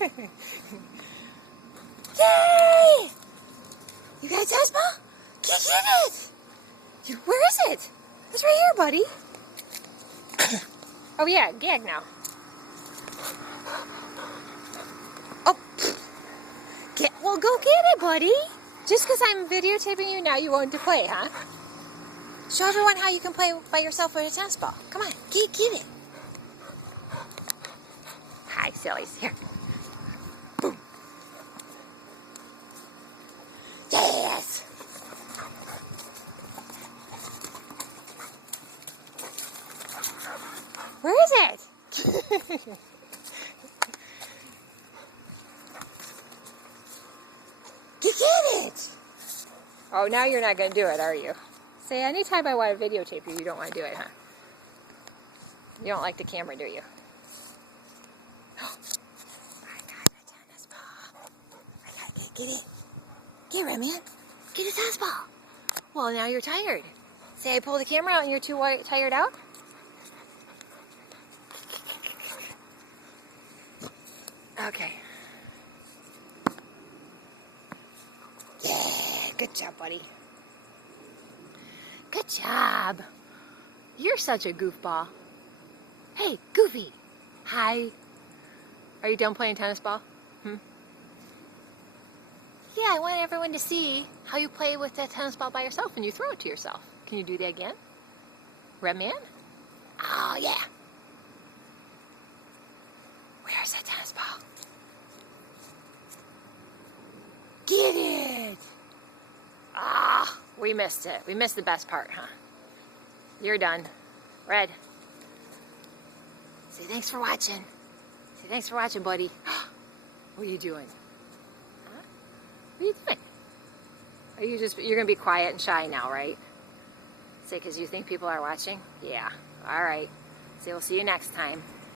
Yay! You got a tennis ball? Get it! Where is it? It's right here, buddy. Oh yeah, gag now. Oh, well, go get it, buddy. Just because I'm videotaping you now, you want to play, huh? Show everyone how you can play by yourself with a tennis ball. Come on, get it. Hi, sillies. Here. Boom. Yes. Where is it? Get it! Oh, now you're not going to do it, are you? Say, anytime I want to videotape you, you don't want to do it, huh? You don't like the camera, do you? I got a tennis ball. I gotta get it. Get it, man. Get a tennis ball. Well, now you're tired. Say, I pull the camera out and you're too tired out? Okay. Yeah, good job, buddy. Good job. You're such a goofball. Hey, Goofy. Hi. Are you done playing tennis ball? Yeah, I want everyone to see how you play with that tennis ball by yourself and you throw it to yourself. Can you do that again? Red man? Oh, yeah. Where's that tennis ball? Get it! Ah, we missed it. We missed the best part, huh? You're done. Red. Say thanks for watching. Say thanks for watching, buddy. What are you doing? Huh? What are you doing? Are you you're gonna be quiet and shy now, right? Say, because you think people are watching? Yeah. All right. Say, we'll see you next time.